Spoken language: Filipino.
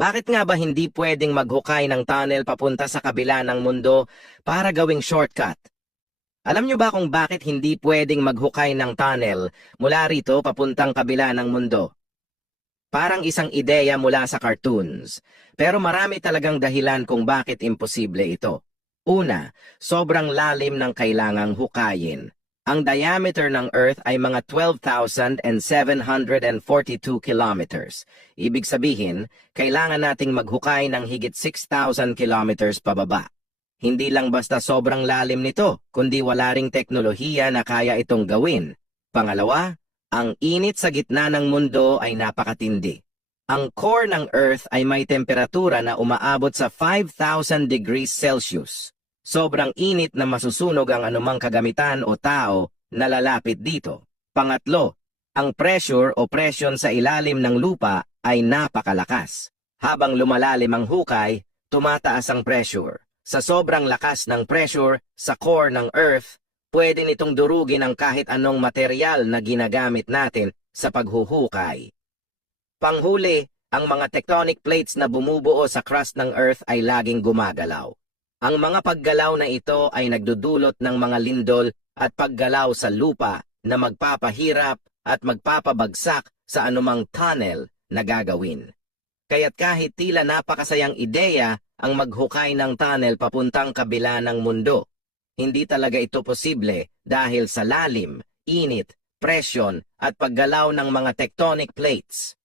Bakit nga ba hindi pwedeng maghukay ng tunnel papunta sa kabila ng mundo para gawing shortcut? Alam nyo ba kung bakit hindi pwedeng maghukay ng tunnel mula rito papuntang kabila ng mundo? Parang isang ideya mula sa cartoons, pero marami talagang dahilan kung bakit imposible ito. Una, sobrang lalim ng kailangang hukayin. Ang diameter ng Earth ay mga 12,742 kilometers. Ibig sabihin, kailangan nating maghukay ng higit 6,000 kilometers pababa. Hindi lang basta sobrang lalim nito, kundi wala ring teknolohiya na kaya itong gawin. Pangalawa, ang init sa gitna ng mundo ay napakatindi. Ang core ng Earth ay may temperatura na umaabot sa 5,000 degrees Celsius. Sobrang init na masusunog ang anumang kagamitan o tao na lalapit dito. Pangatlo, ang pressure o presyon sa ilalim ng lupa ay napakalakas. Habang lumalalim ang hukay, tumataas ang pressure. Sa sobrang lakas ng pressure sa core ng Earth, pwede nitong durugin ang kahit anong material na ginagamit natin sa paghuhukay. Panghuli, ang mga tectonic plates na bumubuo sa crust ng Earth ay laging gumagalaw. Ang mga paggalaw na ito ay nagdudulot ng mga lindol at paggalaw sa lupa na magpapahirap at magpapabagsak sa anumang tunnel na gagawin. Kaya't kahit tila napakasayang ideya ang maghukay ng tunnel papuntang kabila ng mundo, hindi talaga ito posible dahil sa lalim, init, presyon at paggalaw ng mga tectonic plates.